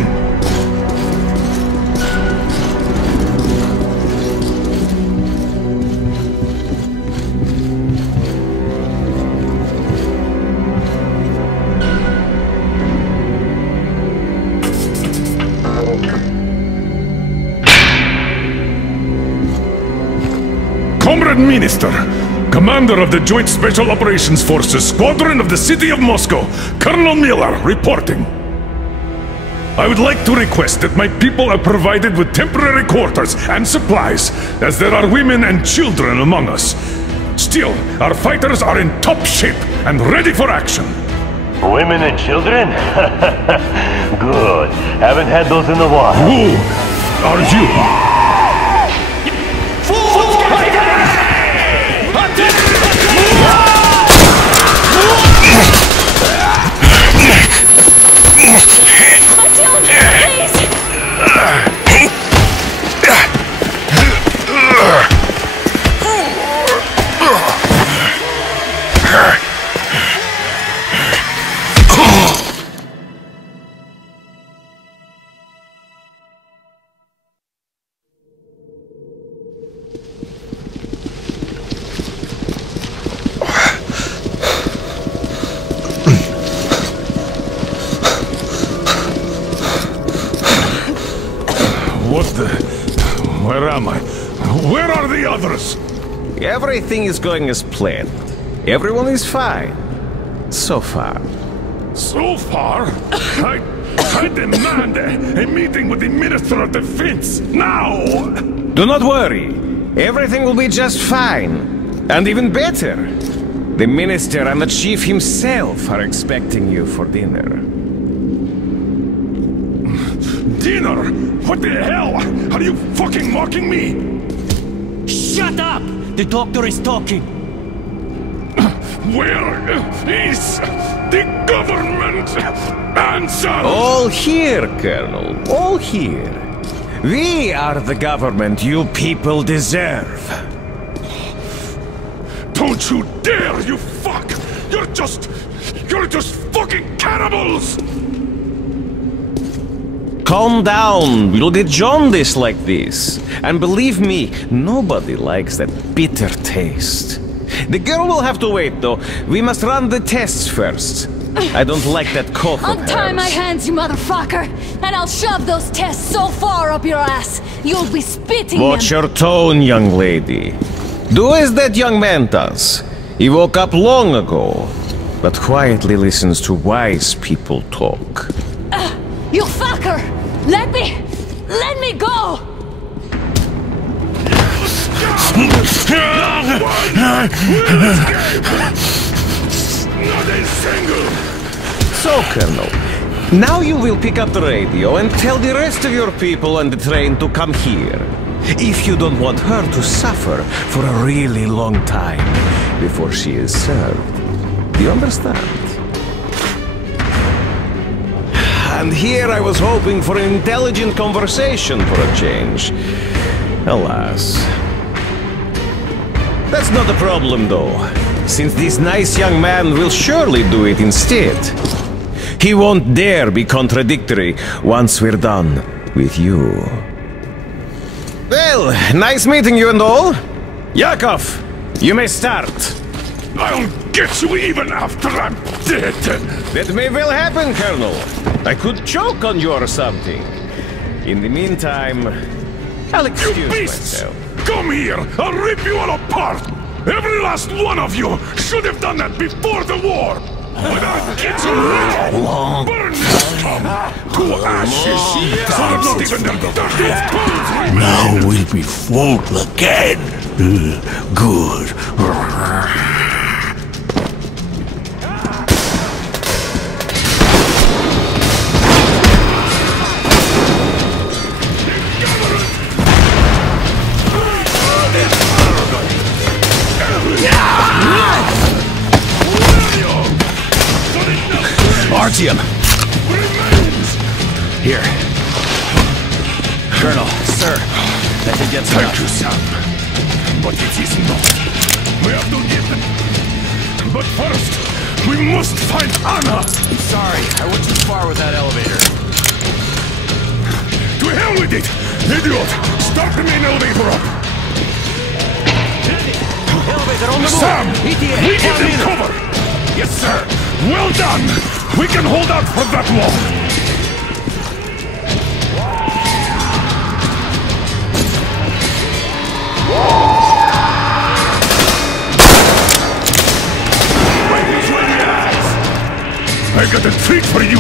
Comrade Minister, Commander of the Joint Special Operations Forces, Squadron of the City of Moscow, Colonel Miller, reporting. I would like to request that my people are provided with temporary quarters and supplies, as there are women and children among us. Still, our fighters are in top shape and ready for action. Women and children? Good. Haven't had those in a while. Who are you? Where am I? Where are the others? Everything is going as planned. Everyone is fine. So far. So far? I demand a meeting with the Minister of Defense, now! Do not worry. Everything will be just fine. And even better. The Minister and the Chief himself are expecting you for dinner. dinner? What the hell? Are you fucking mocking me? Shut up! The doctor is talking. Where is the government answer? All here, Colonel. All here. We are the government you people deserve. Don't you dare, you fuck! You're just fucking cannibals! Calm down. We'll get jaundice like this. And believe me, nobody likes that bitter taste. The girl will have to wait, though. We must run the tests first. I don't like that cough of Untie hers. my hands, you motherfucker! And I'll shove those tests so far up your ass, you'll be spitting Watch them! your tone, young lady. Do as that young man does. He woke up long ago, but quietly listens to wise people talk. You fucker! Let me go! Not a single! So, Colonel, now you will pick up the radio and tell the rest of your people on the train to come here. If you don't want her to suffer for a really long time before she is served. Do you understand? And here I was hoping for an intelligent conversation for a change. Alas. That's not a problem, though, since this nice young man will surely do it instead. He won't dare be contradictory once we're done with you. Well, nice meeting you and all. Yakov, you may start. I'll get you even after I'm dead. That may well happen, Colonel. I could choke on you or something. In the meantime, I'll excuse myself. Come here! I'll rip you all apart! Every last one of you should have done that before the war! But I'll get you now! Burn this scum to ashes! So that not even the dirtiest bones remain! Now we'll be full again. Good. Artyom! Here. Colonel, sir, I think that's enough. Thank you, son. But it is not. We have to get them. But first, we must find Anna! Sorry, I went too far with that elevator. To hell with it! Idiot! Start the main elevator up! Elevator on the move! Sam! ETA, We give 1 them minute. cover! Yes, sir! Well done! We can hold out for that long! I got a treat for you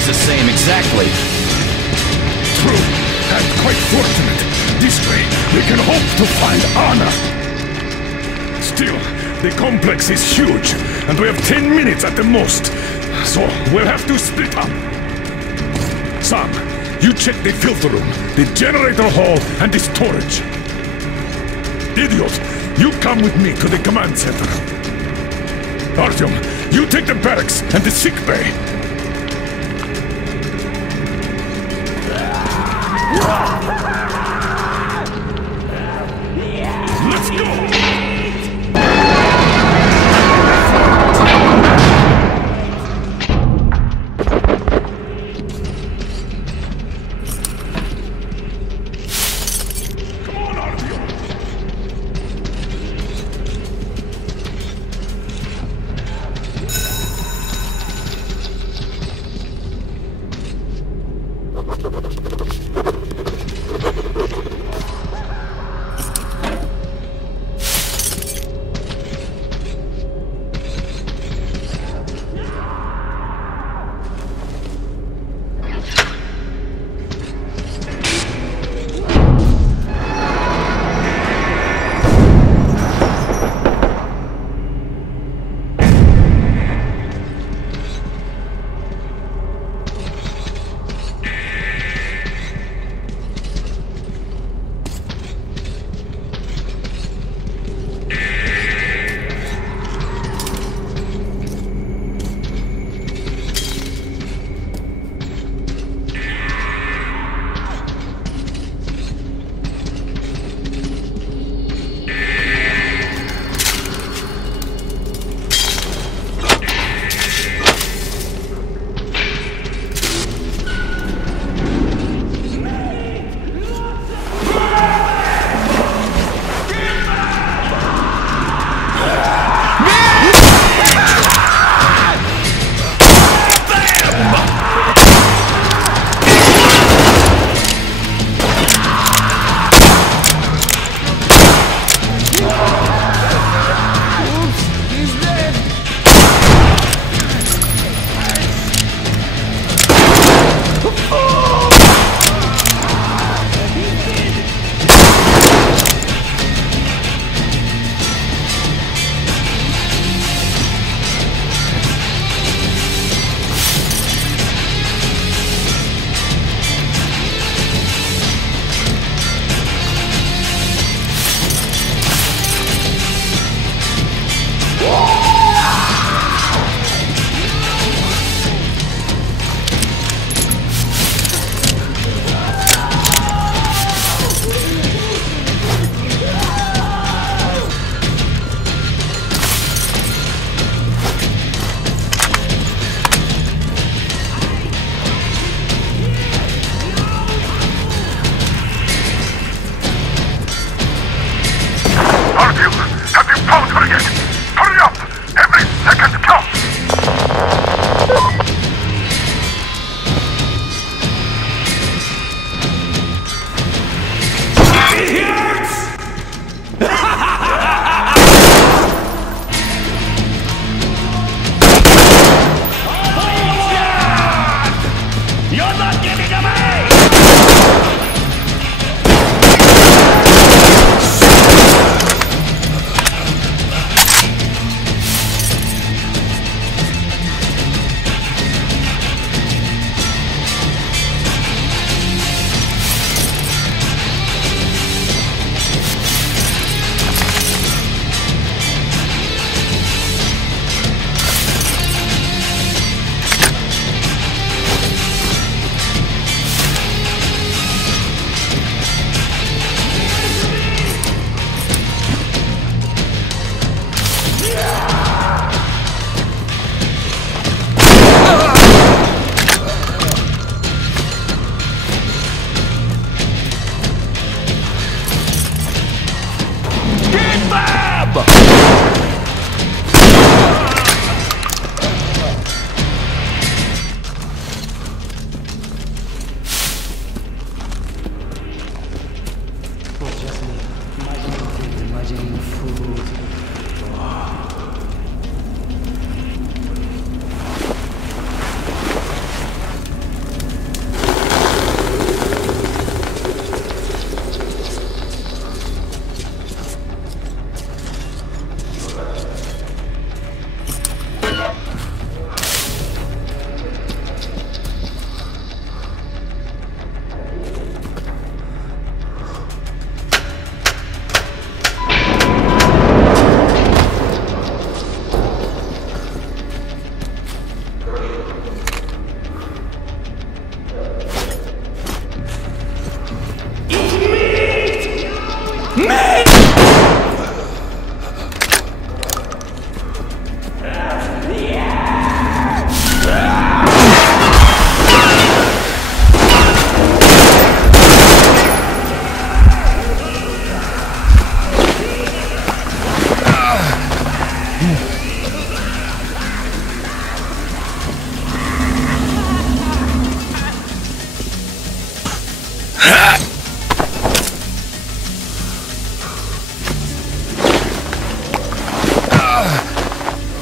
is the same, exactly. True, and quite fortunate. This way, we can hope to find Anna. Still, the complex is huge, and we have 10 minutes at the most. So, we'll have to split up. Sam, you check the filter room, the generator hall, and the storage. Idiot, you come with me to the command center. Artyom, you take the barracks and the sick bay. Let's go!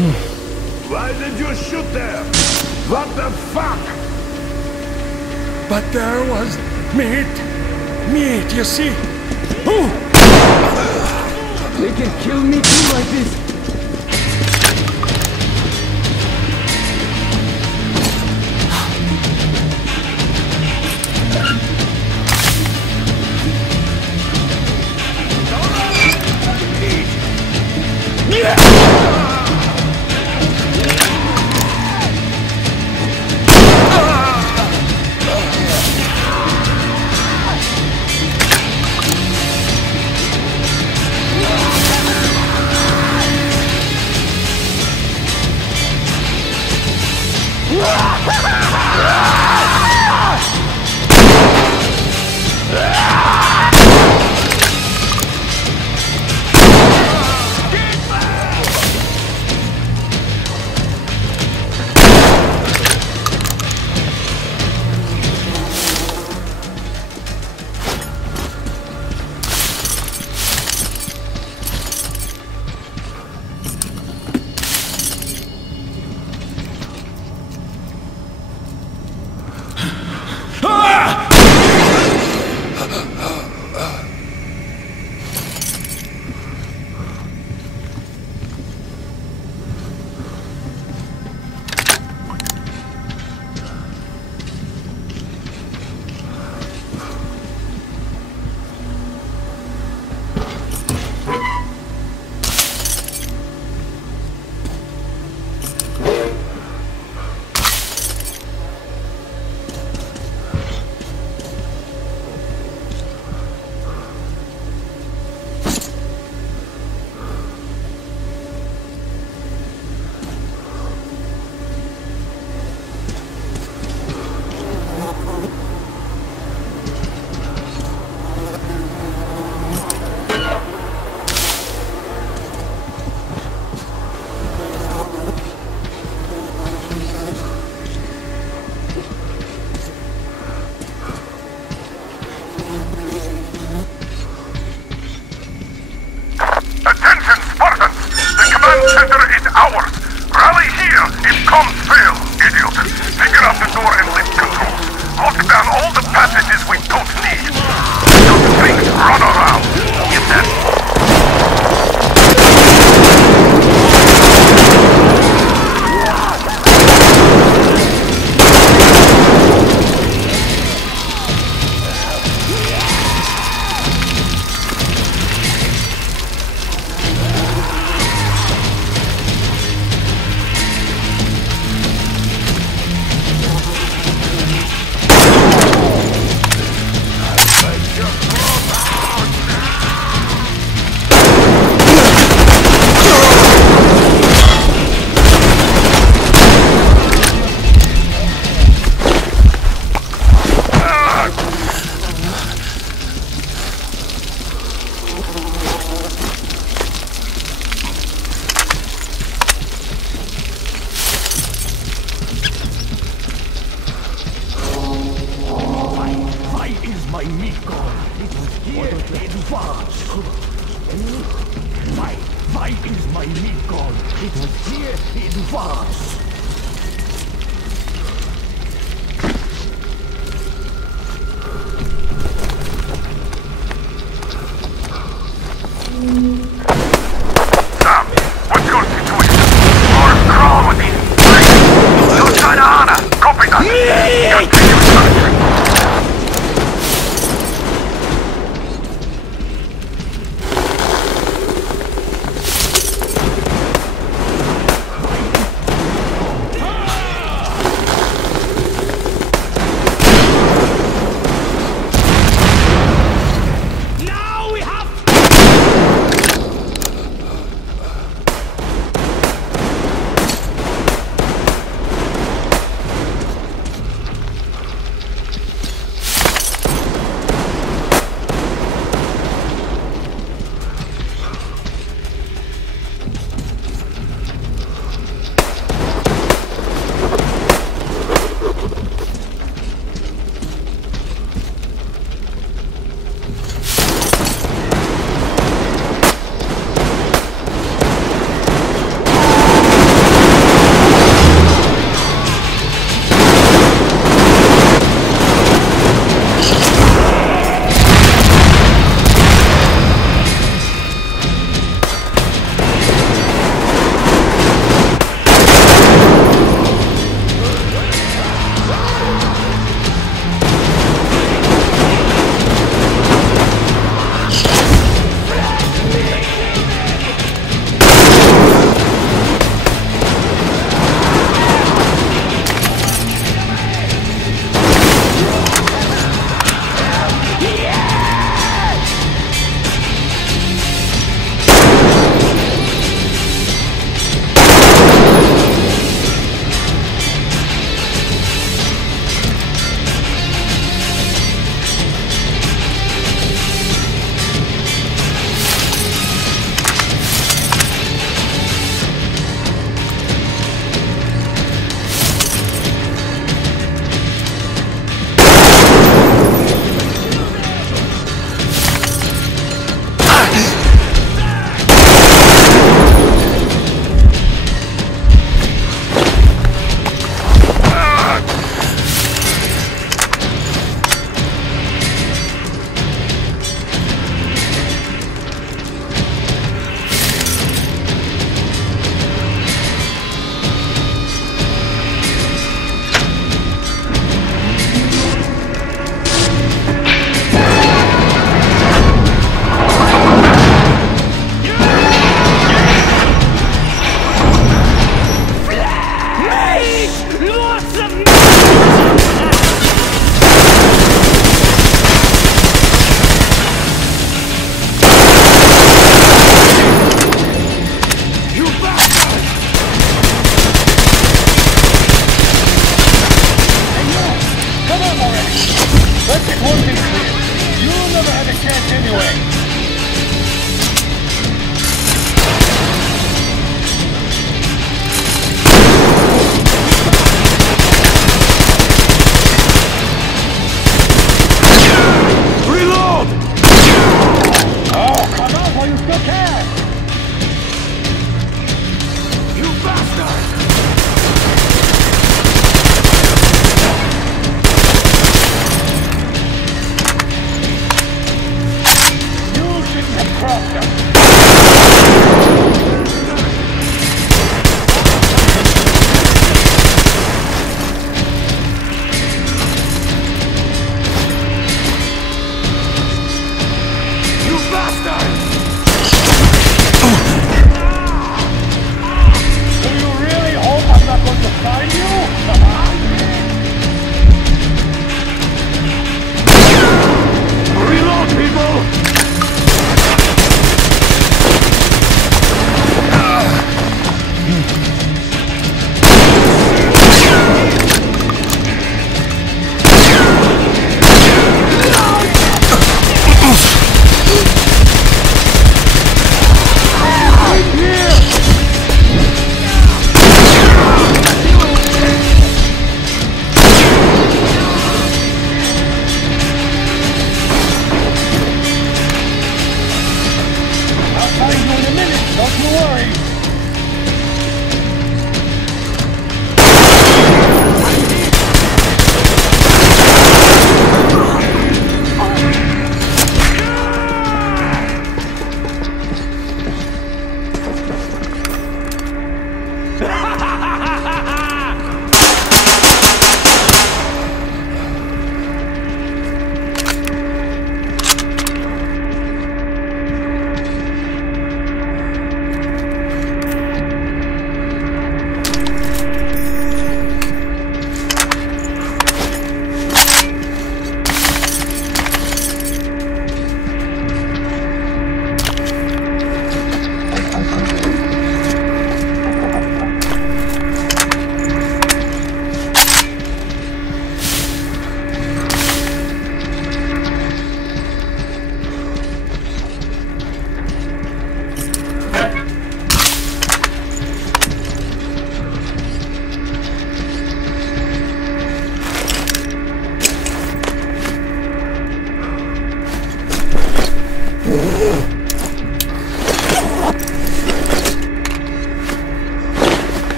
Why did you shoot there? What the fuck? But there was meat. Meat, you see? Oh! They can kill me too like this.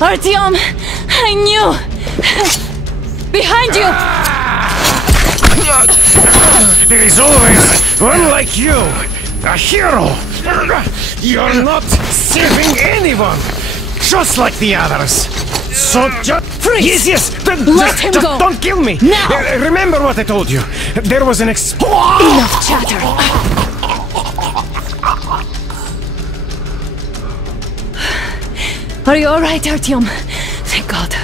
Artyom! I knew! Behind you! There is always one like you! A hero! You're not saving anyone! Just like the others! So just... Freeze! Yes! Let him go! Don't kill me! Now! Remember what I told you! There was an Enough chatter! Are you alright, Artyom? Thank God.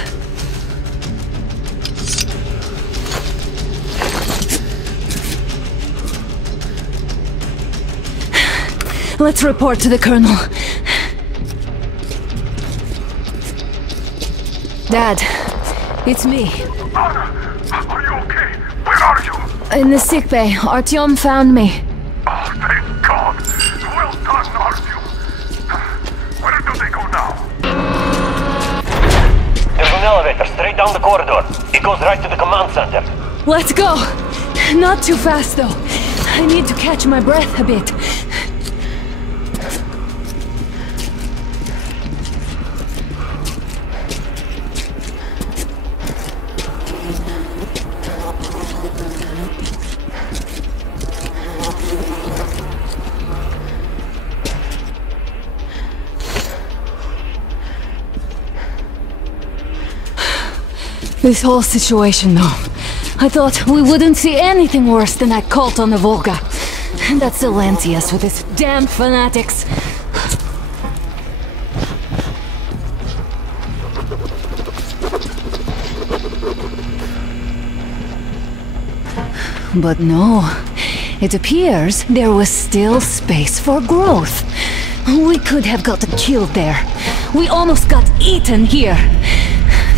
Let's report to the Colonel. Dad, it's me. Are you okay? Where are you? In the sickbay. Artyom found me. Oh, thank God. Well done, Artyom. Where do they go now? There's an elevator straight down the corridor. It goes right to the command center. Let's go! Not too fast, though. I need to catch my breath a bit. This whole situation, though. I thought we wouldn't see anything worse than that cult on the Volga. And that Silenzius with his damn fanatics. But no. It appears there was still space for growth. We could have gotten killed there. We almost got eaten here.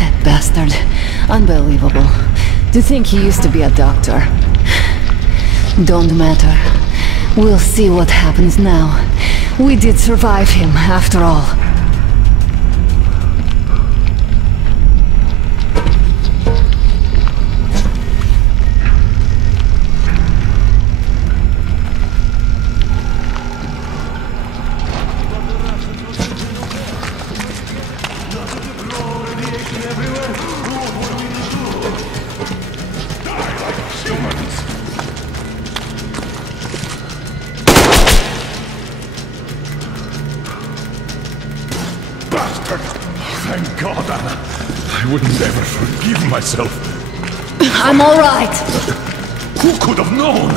That bastard. Unbelievable. To think he used to be a doctor. Don't matter. We'll see what happens now. We did survive him, after all. Thank God, Anna. I would never forgive myself. I'm all right. Who could have known?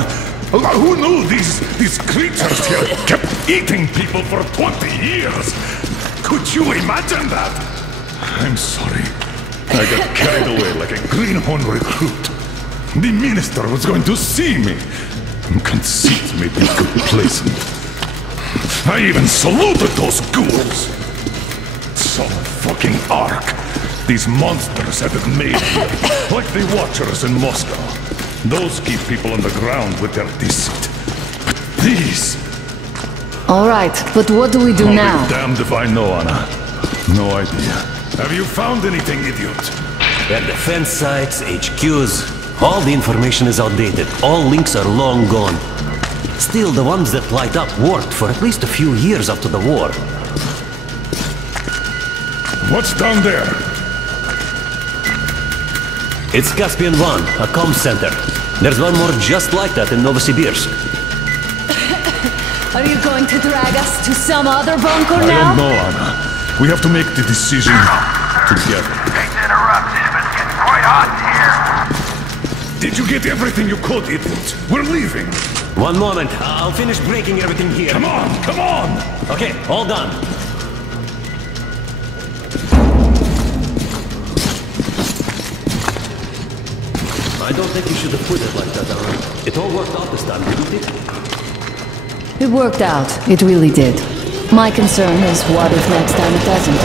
Who knew these creatures here kept eating people for 20 years? Could you imagine that? I'm sorry. I got carried away like a greenhorn recruit. The minister was going to see me. Conceit may be complacent. I even saluted those ghouls. Some fucking ark. These monsters have it made here, like the Watchers in Moscow. Those keep people on the ground with their deceit. But these... Alright, but what do we do now? I'll be damned if I know, Anna. No idea. Have you found anything, idiot? Their defense sites, HQs, all the information is outdated. All links are long gone. Still, the ones that light up worked for at least a few years after the war. What's down there? It's Caspian 1, a comm center. There's one more just like that in Novosibirsk. Are you going to drag us to some other bunker I now? don't know, Anna. We have to make the decision together. Hate to interrupt, but it's getting quite hot in here. Did you get everything you could, idiot? We're leaving. One moment, I'll finish breaking everything here. Come on, come on! Okay, all done. I don't think you should have put it like that, Anna. It all worked out this time, didn't it? It worked out. It really did. My concern is what if next time it doesn't?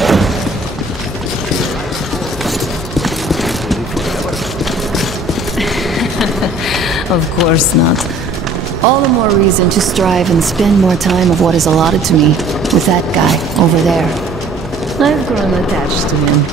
Of course not. All the more reason to strive and spend more time of what is allotted to me with that guy over there. I've grown attached to him.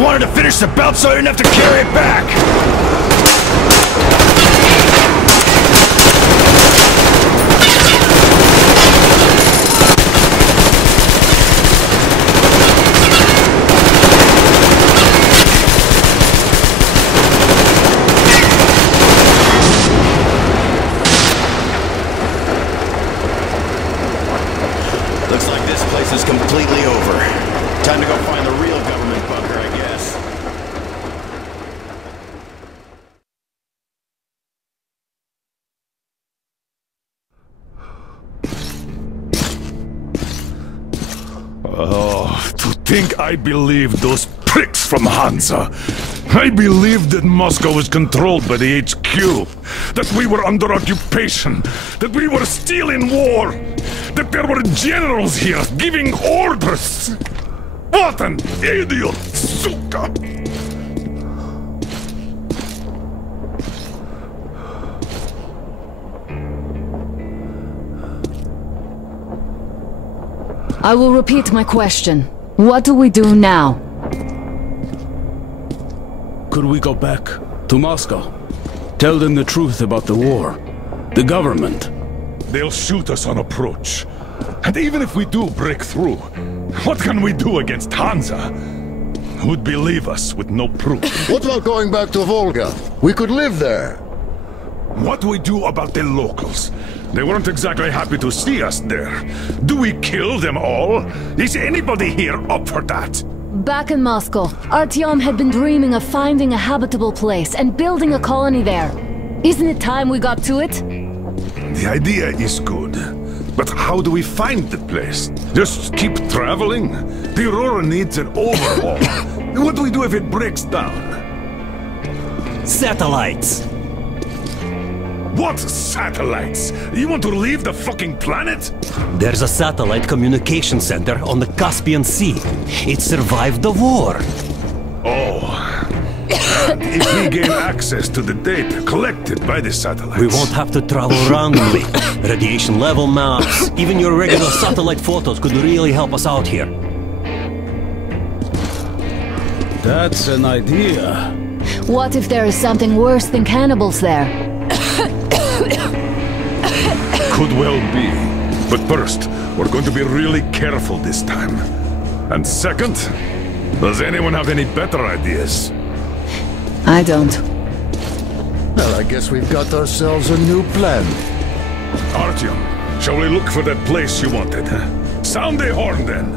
wanted to finish the belt so I didn't have to carry it back! Looks like this place is completely over. Time to go find the real government bunker, I guess. Oh, to think I believed those pricks from Hansa. I believed that Moscow was controlled by the HQ, that we were under occupation, that we were still in war, that there were generals here giving orders. What an idiot, suka! I will repeat my question. What do we do now? Could we go back to Moscow? Tell them the truth about the war. The government. They'll shoot us on approach. And even if we do break through, what can we do against Hansa? Who'd believe us with no proof? What about going back to Volga? We could live there. What do we do about the locals? They weren't exactly happy to see us there. Do we kill them all? Is anybody here up for that? Back in Moscow, Artyom had been dreaming of finding a habitable place and building a colony there. Isn't it time we got to it? The idea is good. But how do we find the place? Just keep traveling? The Aurora needs an overhaul. What do we do if it breaks down? Satellites! What satellites? You want to leave the fucking planet? There's a satellite communication center on the Caspian Sea. It survived the war. Oh. And if we gain access to the data collected by the satellites... We won't have to travel randomly. Radiation level maps, even your regular satellite photos could really help us out here. That's an idea. What if there is something worse than cannibals there? Could well be. But first, we're going to be really careful this time. And second, does anyone have any better ideas? I don't. Well, I guess we've got ourselves a new plan. Artyom, shall we look for that place you wanted? Sound the horn then!